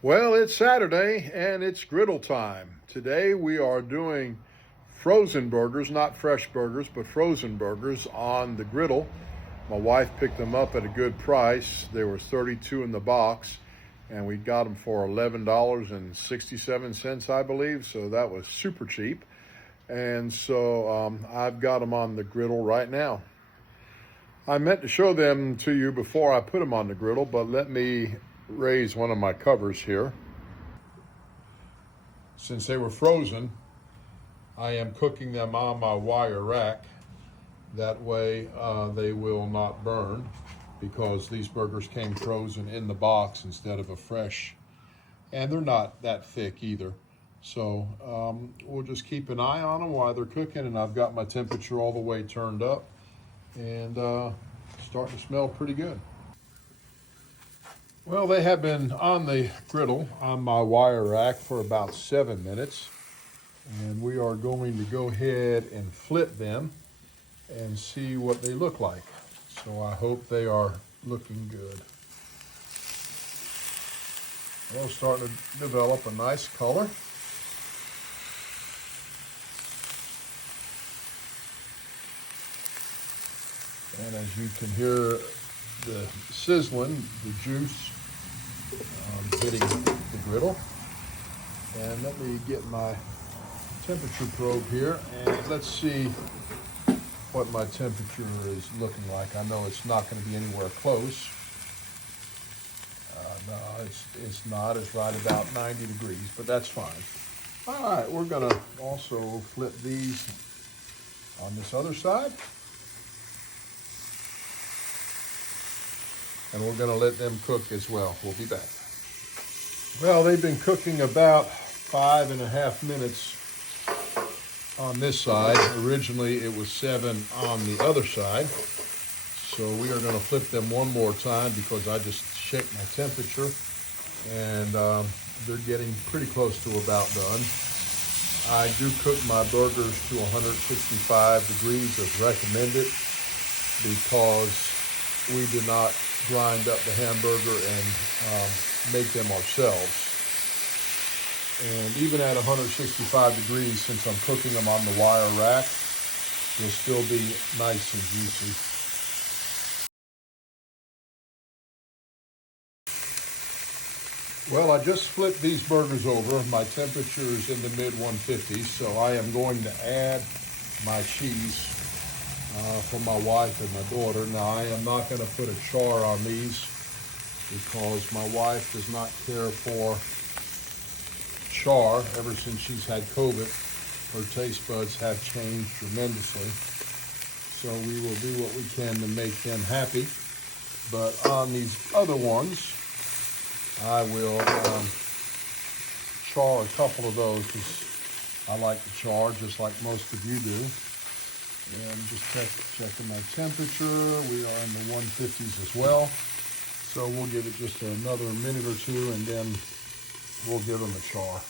Well, it's Saturday and it's griddle time. Today we are doing frozen burgers, not fresh burgers, but frozen burgers on the griddle. My wife picked them up at a good price. They were 32 in the box and we got them for $11.67, I believe. So that was super cheap. And so I've got them on the griddle right now. I meant to show them to you before I put them on the griddle, but let me raise one of my covers here. Since they were frozen, I am cooking them on my wire rack. That way they will not burn, because these burgers came frozen in the box instead of a fresh, and they're not that thick either. So we'll just keep an eye on them while they're cooking, and I've got my temperature all the way turned up and starting to smell pretty good. Well, they have been on the griddle on my wire rack for about 7 minutes, and we are going to go ahead and flip them and see what they look like. So I hope they are looking good. Well, starting to develop a nice color. And as you can hear the sizzling, the juice hitting the griddle. And let me get my temperature probe here and let's see what my temperature is looking like. I know it's not going to be anywhere close. No, it's not. It's right about 90 degrees, but that's fine. All right, we're going to also flip these on this other side. And we're going to let them cook as well. We'll be back. Well, they've been cooking about 5.5 minutes on this side. Originally, it was 7 on the other side. So we are going to flip them one more time because I just checked my temperature, and they're getting pretty close to about done. I do cook my burgers to 165 degrees as recommended because we do not grind up the hamburger and make them ourselves. And even at 165 degrees, since I'm cooking them on the wire rack, they'll still be nice and juicy. Well, I just flipped these burgers over. My temperature is in the mid-150s, so I am going to add my cheese for my wife and my daughter. Now, I am not going to put a char on these because my wife does not care for char. Ever since she's had COVID, her taste buds have changed tremendously. So we will do what we can to make them happy. But on these other ones, I will char a couple of those because I like to char just like most of you do. And just checking my temperature. We are in the 150s as well. So we'll give it just another minute or two and then we'll give them a char.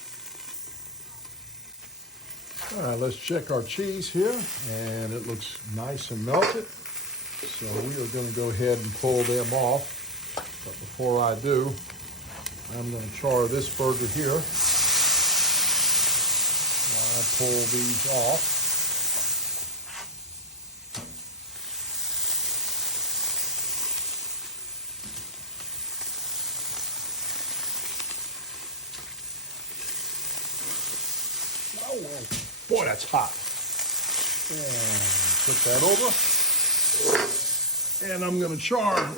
All right, let's check our cheese here. And it looks nice and melted. So we are going to go ahead and pull them off. But before I do, I'm going to char this burger here. I pull these off. Oh, boy, that's hot. And put that over. And I'm going to char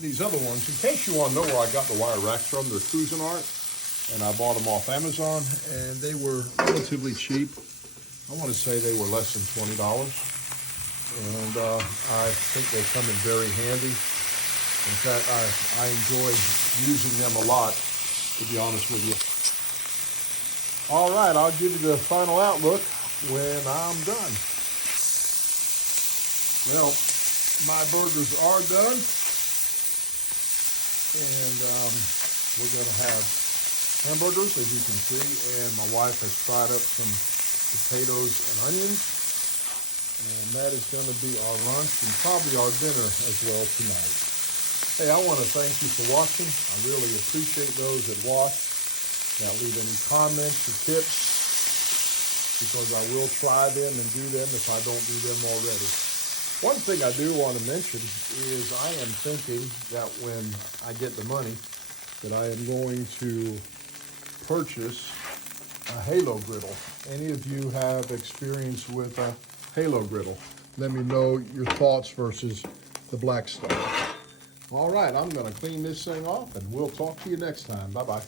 these other ones. In case you want to know where I got the wire racks from, they're Cuisinart, and I bought them off Amazon, and they were relatively cheap. I want to say they were less than $20, and I think they come in very handy. In fact, I enjoy using them a lot, to be honest with you. All right, I'll give you the final outlook when I'm done. Well, my burgers are done. And we're going to have hamburgers, as you can see, and my wife has fried up some potatoes and onions. And that is going to be our lunch and probably our dinner as well tonight. Hey, I want to thank you for watching. I really appreciate those that watch. Now leave any comments or tips, because I will try them and do them if I don't do them already. One thing I do want to mention is I am thinking that when I get the money, that I am going to purchase a halo griddle. Any of you have experience with a halo griddle? Let me know your thoughts versus the Blackstone. All right, I'm going to clean this thing off, and we'll talk to you next time. Bye-bye.